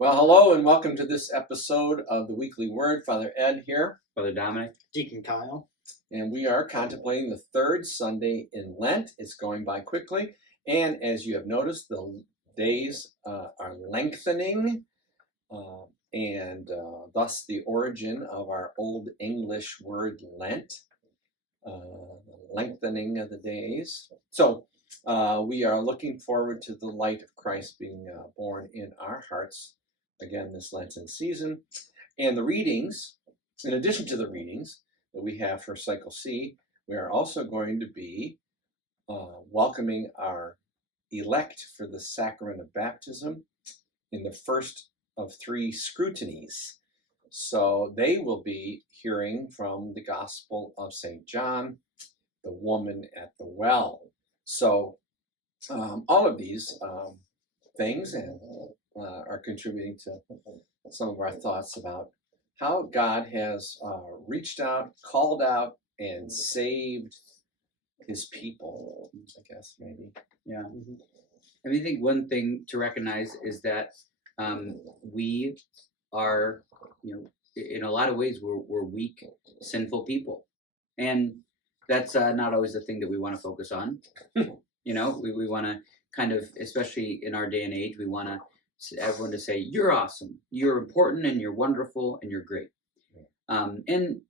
Well, hello and welcome to this episode of the Weekly Word. Father Ed here. Brother Dominic. Deacon Kyle. And we are contemplating the third Sunday in Lent. It's going by quickly. And as you have noticed, the days are lengthening. And thus the origin of our Old English word Lent, the lengthening of the days. So we are looking forward to the light of Christ being born in our hearts again this Lenten season. And the readings, in addition to the readings that we have for Cycle C, we are also going to be welcoming our elect for the sacrament of baptism in the first of 3 scrutinies. So they will be hearing from the Gospel of St. John, the woman at the well. So all of these things are contributing to some of our thoughts about how God has reached out, called out, and saved his people, I guess, maybe. Yeah. I mean, I think one thing to recognize is that we are, in a lot of ways, we're weak, sinful people. And that's not always the thing that we want to focus on. We want to kind of, especially in our day and age, we want everyone to say, you're awesome, you're important, and you're wonderful, and you're great. And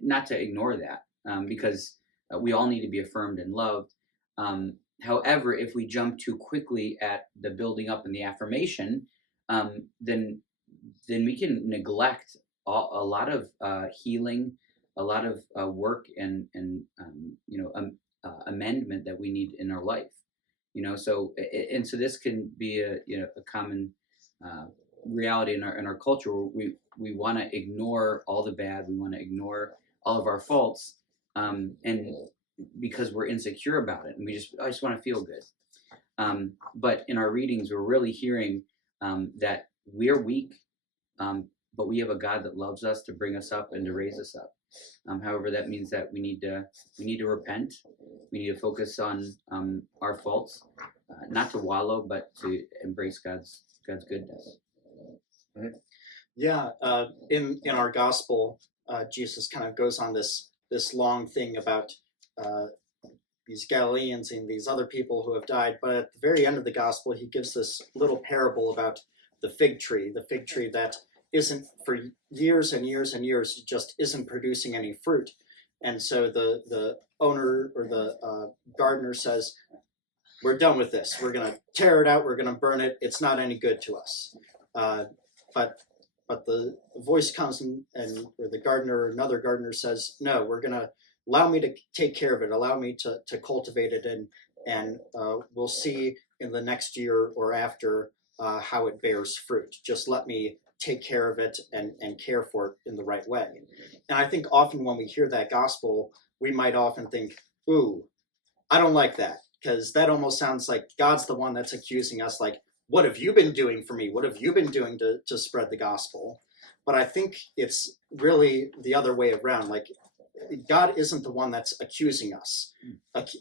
not to ignore that, because we all need to be affirmed and loved. However, if we jump too quickly at the building up and the affirmation, then we can neglect a lot of healing, a lot of work and amendment that we need in our life. So this can be a common reality in our culture where we want to ignore all the bad, we want to ignore all of our faults, and because we're insecure about it, and I just want to feel good. But in our readings, we're really hearing that we're weak, but we have a God that loves us to bring us up and to raise us up. However, that means that we need to repent. We need to focus on our faults, not to wallow, but to embrace God's goodness. Right? Yeah, in our gospel, Jesus kind of goes on this long thing about these Galileans and these other people who have died. But at the very end of the gospel, he gives this little parable about the fig tree that isn't, for years and years and years, just isn't producing any fruit. And so the owner or the gardener says, we're done with this. We're going to tear it out. We're going to burn it. It's not any good to us. But the voice comes or the gardener or another gardener says, no, we're going to allow me to take care of it. Allow me to cultivate it. And we'll see in the next year or after how it bears fruit. Just let me take care of it and care for it in the right way. And I think often when we hear that gospel, we might often think, ooh, I don't like that, because that almost sounds like God's the one that's accusing us, like, what have you been doing for me? What have you been doing to spread the gospel? But I think it's really the other way around. Like, God isn't the one that's accusing us.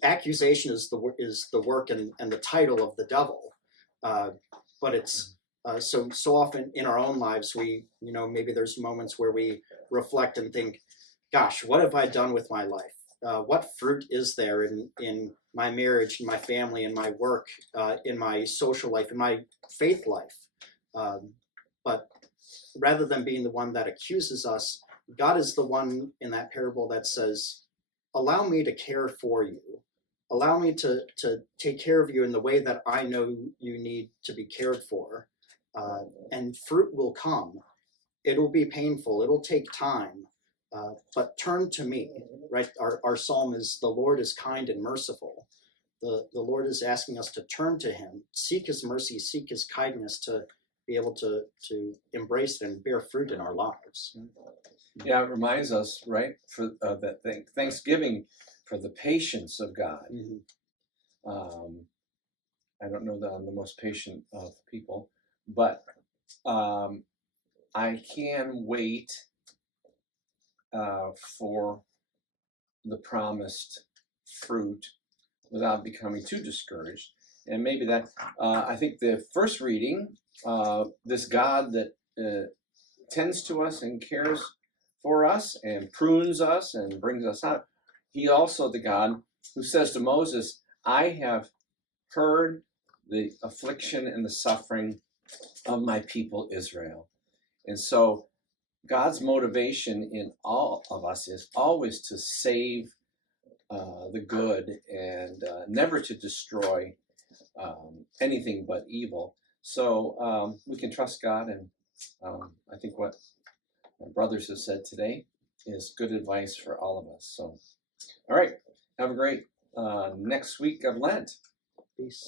Accusation is the work and the title of the devil. But it's so often in our own lives, we, maybe there's moments where we reflect and think, gosh, what have I done with my life? What fruit is there in my marriage, in my family, in my work, in my social life, in my faith life? But rather than being the one that accuses us, God is the one in that parable that says, allow me to care for you. Allow me to take care of you in the way that I know you need to be cared for. And fruit will come. It'll be painful. It'll take time. But turn to me, right? Our psalm is, the Lord is kind and merciful. The Lord is asking us to turn to him, seek his mercy, seek his kindness to be able to embrace it and bear fruit in our lives. Yeah, it reminds us, right, for that Thanksgiving for the patience of God. Mm-hmm. I don't know that I'm the most patient of people, but I can wait for the promised fruit without becoming too discouraged. And maybe that, I think the first reading, this God that tends to us and cares for us and prunes us and brings us out, he also the God who says to Moses, I have heard the affliction and the suffering of my people Israel. And so God's motivation in all of us is always to save the good and never to destroy anything but evil. So we can trust God, and I think what my brothers have said today is good advice for all of us. So, all right, have a great next week of Lent. Peace.